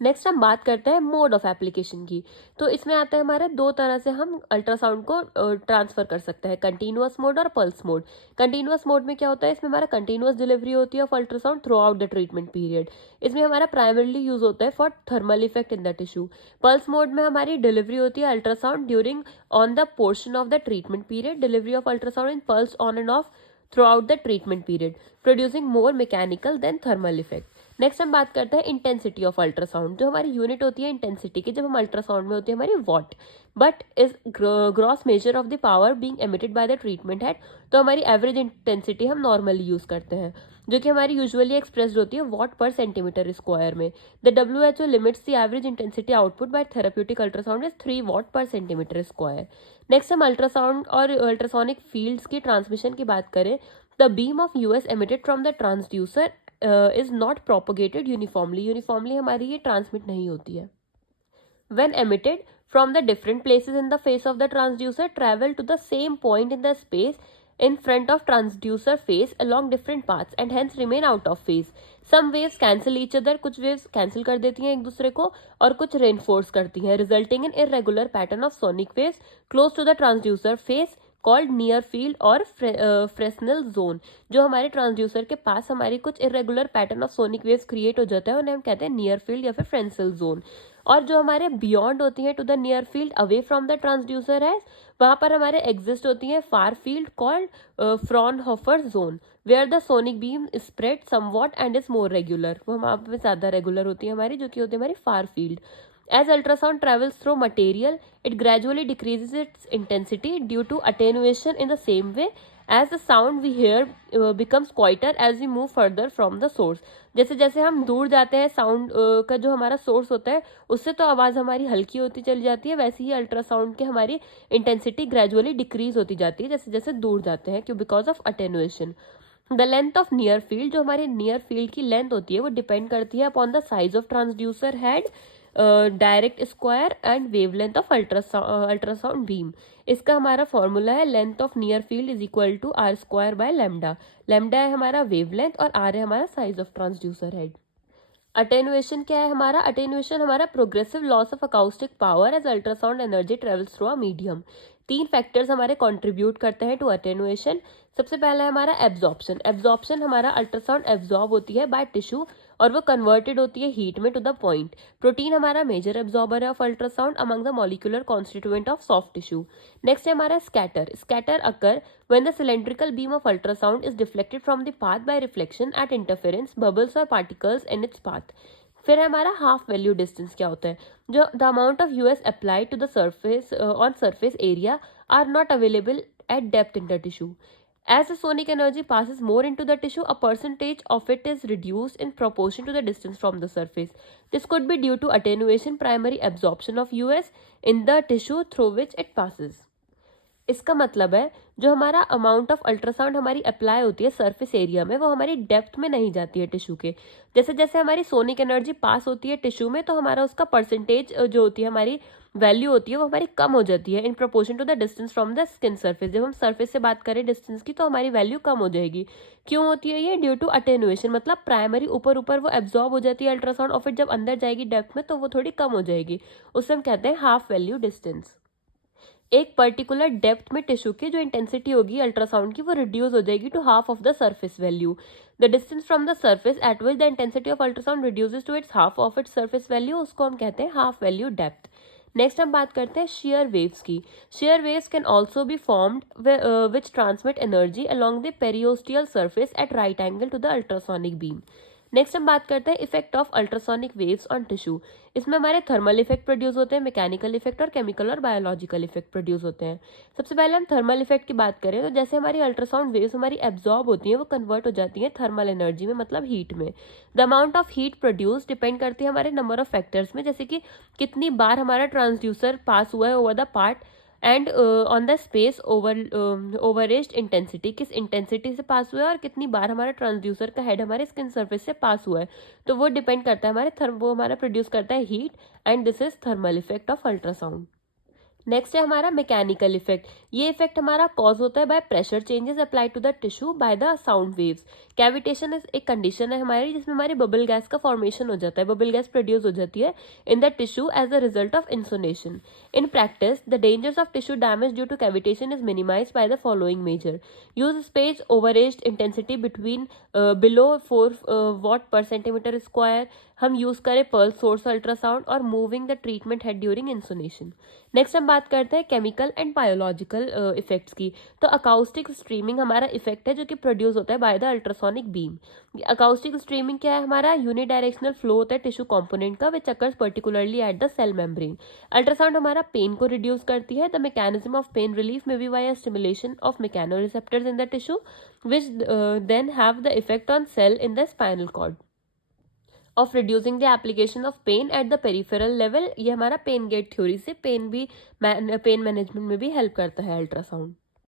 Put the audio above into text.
Next हम बात करते हैं मोड ऑफ एप्लीकेशन की। तो इसमें आता है हमारे दो तरह से हम अल्ट्रासाउंड को ट्रांसफ़र कर सकते हैं, कंटीन्यूअस मोड और पल्स मोड। कंटीन्यूअस मोड में क्या होता है, इसमें हमारा कंटीन्यूअस डिलीवरी होती है of ultrasound throughout the treatment period. इसमें हमारा प्राइमरली यूज़ होता है for thermal effect in the tissue. Pulse mode में हमारी डिलीवरी होती है ultrasound during on the portion of the treatment period, delivery of ultrasound in pulse on and off throughout the treatment period, producing more mechanical than thermal effect. Next हम बात करते हैं intensity of ultrasound. जो हमारी unit होती है intensity की, जब हम अल्ट्रासाउंड में होती है हमारी what, but is gross measure of the power being emitted by the treatment head. तो हमारी एवरेज इंटेंसिटी हम नॉर्मली यूज़ करते हैं, जो कि हमारी यूजुअली एक्सप्रेस्ड होती है वॉट पर सेंटीमीटर स्क्वायर में। The WHO limits the average intensity output by therapeutic ultrasound is 3 what per centimetre square. Next हम अल्ट्रासाउंड और अल्ट्रासोनिक फील्ड्स की ट्रांसमिशन की बात करें। The beam of US emitted from the transducer is not propagated uniformly. Uniformly हमारी ये transmit नहीं होती है। When emitted from the different places in the face of the transducer, travel to the same point in the space in front of transducer face along different paths and hence remain out of phase. Some waves cancel each other, कुछ waves cancel कर देती हैं एक दूसरे को और कुछ reinforce करती हैं, resulting in irregular pattern of sonic waves close to the transducer face called near field और फ्रेसनल जोन। जो हमारे ट्रांसड्यूसर के पास हमारी कुछ irregular pattern of sonic waves create हो जाता है, उन्हें हम कहते हैं नियर फील्ड या फिर फ्रेसनल जोन। और जो हमारे बियॉन्ड होती हैं to the near field away from the transducer है, वहाँ पर हमारे एग्जिस्ट होती हैं far field called Fraunhofer zone, where the sonic beam spread somewhat and is more regular. वो वहाँ पे ज़्यादा रेगुलर होती है हमारी, जो कि होती है हमारी far field. As ultrasound travels through material, it gradually decreases its intensity due to attenuation in the same way as the sound we hear becomes quieter as we move further from the source. जैसे जैसे हम दूर जाते हैं sound का जो हमारा source होता है उससे, तो आवाज़ हमारी हल्की होती चली जाती है। वैसे ही अल्ट्रासाउंड की हमारी इंटेंसिटी ग्रेजुअली डिक्रीज होती जाती है जैसे जैसे दूर जाते हैं, क्यों, because of attenuation. The length of near field, जो हमारे नियर फील्ड की लेंथ होती है वो डिपेंड करती है upon the size of transducer head, direct square and wavelength of ultrasound beam. इसका हमारा फॉर्मूला है length of near field is equal to R square by lambda. Lambda है हमारा वेवलेंथ और आर है हमारा size of transducer head. Attenuation क्या है हमारा? अटेनुएशन हमारा progressive loss of acoustic power as ultrasound energy travels through a medium. तीन फैक्टर्स हमारे कंट्रीब्यूट करते हैं टू अटेनुएशन। सबसे पहला है हमारा एब्जॉर्प्शन। एब्जॉर्प्शन हमारा अल्ट्रासाउंड एब्जॉर्ब होती है बाय टिश्यू और वो कन्वर्टेड होती है हीट में टू द पॉइंट। प्रोटीन हमारा मेजर एब्जॉर्बर है of ultrasound among the molecular constituent of soft tissue. Next है हमारा scatter. Scatter occur when the cylindrical beam of ultrasound is deflected from the path by reflection at interference bubbles or particles in its path. फिर हमारा half value distance क्या होता है? जो the amount of US applied to the surface on surface area are not available at depth in the tissue. As the sonic energy passes more into the tissue, a percentage of it is reduced in proportion to the distance from the surface. This could be due to attenuation, primary absorption of US in the tissue through which it passes. इसका मतलब है जो हमारा amount of ultrasound हमारी apply होती है surface area में, वो हमारी डेप्थ में नहीं जाती है टिश्यू के। जैसे जैसे हमारी सोनिक एनर्जी पास होती है टिश्यू में, तो हमारा उसका परसेंटेज जो होती है हमारी वैल्यू होती है वो हमारी कम हो जाती है in proportion to the distance from the skin surface. जब हम सरफेस से बात करें डिस्टेंस की, तो हमारी वैल्यू कम हो जाएगी। क्यों होती है ये? Due to attenuation. मतलब प्राइमरी ऊपर ऊपर वो एब्जॉर्ब हो जाती है अल्ट्रासाउंड और फिर जब अंदर जाएगी डेप्थ में तो वो थोड़ी कम हो जाएगी। उससे हम कहते हैं हाफ वैल्यू डिस्टेंस। एक पर्टिकुलर डेप्थ में टिश्यू की जो इंटेंसिटी होगी अल्ट्रासाउंड की, वो रिड्यूस हो जाएगी to half of the surface value. The distance from the surface at which the intensity of ultrasound reduces to its half of its surface value, उसको हम कहते हैं हाफ वैल्यू डेप्थ। नेक्स्ट हम बात करते हैं शेयर वेव्स की। Shear waves can also be formed which transmit energy along the periosteal surface at right angle to the ultrasonic beam. Next हम बात करते हैं effect of ultrasonic waves on tissue. इसमें हमारे थर्मल इफेक्ट प्रोड्यूस होते हैं, mechanical effect और chemical और बायोलॉजिकल इफेक्ट प्रोड्यूस होते हैं। सबसे पहले हम थर्मल इफेक्ट की बात करें तो जैसे हमारी अल्ट्रासाउंड वेव्स हमारी एब्जॉर्ब होती हैं, वो कन्वर्ट हो जाती हैं थर्मल एनर्जी में, मतलब हीट में। The amount of heat produce depend करती है हमारे नंबर ऑफ फैक्टर्स में, जैसे कि कितनी बार हमारा ट्रांसड्यूसर पास हुआ है over the part and on the space averaged intensity, किस इंटेंसिटी से पास हुआ है और कितनी बार हमारा ट्रांसड्यूसर का हेड हमारे स्किन सरफेस से पास हुआ है, तो वो डिपेंड करता है हमारे वो हमारा प्रोड्यूस करता है heat and this is thermal effect of ultrasound. Next है हमारा मैकेनिकल इफेक्ट। ये इफेक्ट हमारा कॉज होता है by pressure changes applied to the tissue by the sound waves. Cavitation एक कंडीशन है हमारी जिसमें हमारी बबल गैस का फॉर्मेशन हो जाता है, बबल गैस प्रोड्यूस हो जाती है in the tissue as a result of insonation. In practice the dangers of tissue damage due to cavitation is minimized by the following measure. Use space averaged intensity between below 4 watt per centimetre square. हम use करें pulse source ultrasound और moving the treatment head during insonation. Next हम बात करते हैं chemical and biological effects की। तो acoustic streaming हमारा इफेक्ट है जो कि प्रोड्यूस होता है by the ultrasonic beam. Acoustic streaming क्या है, हमारा यूनिडायरेक्शनल फ्लो होता है टिश्यू कंपोनेंट का which occurs particularly at the cell membrane. Ultrasound हमारा पेन को रिड्यूस करती है। The mechanism of pain relief may be via stimulation of mechanoreceptors in the tissue which then have the effect on cell in the spinal cord of reducing the application of pain at the peripheral level. ये हमारा pain gate theory से pain management में भी help करता है ultrasound.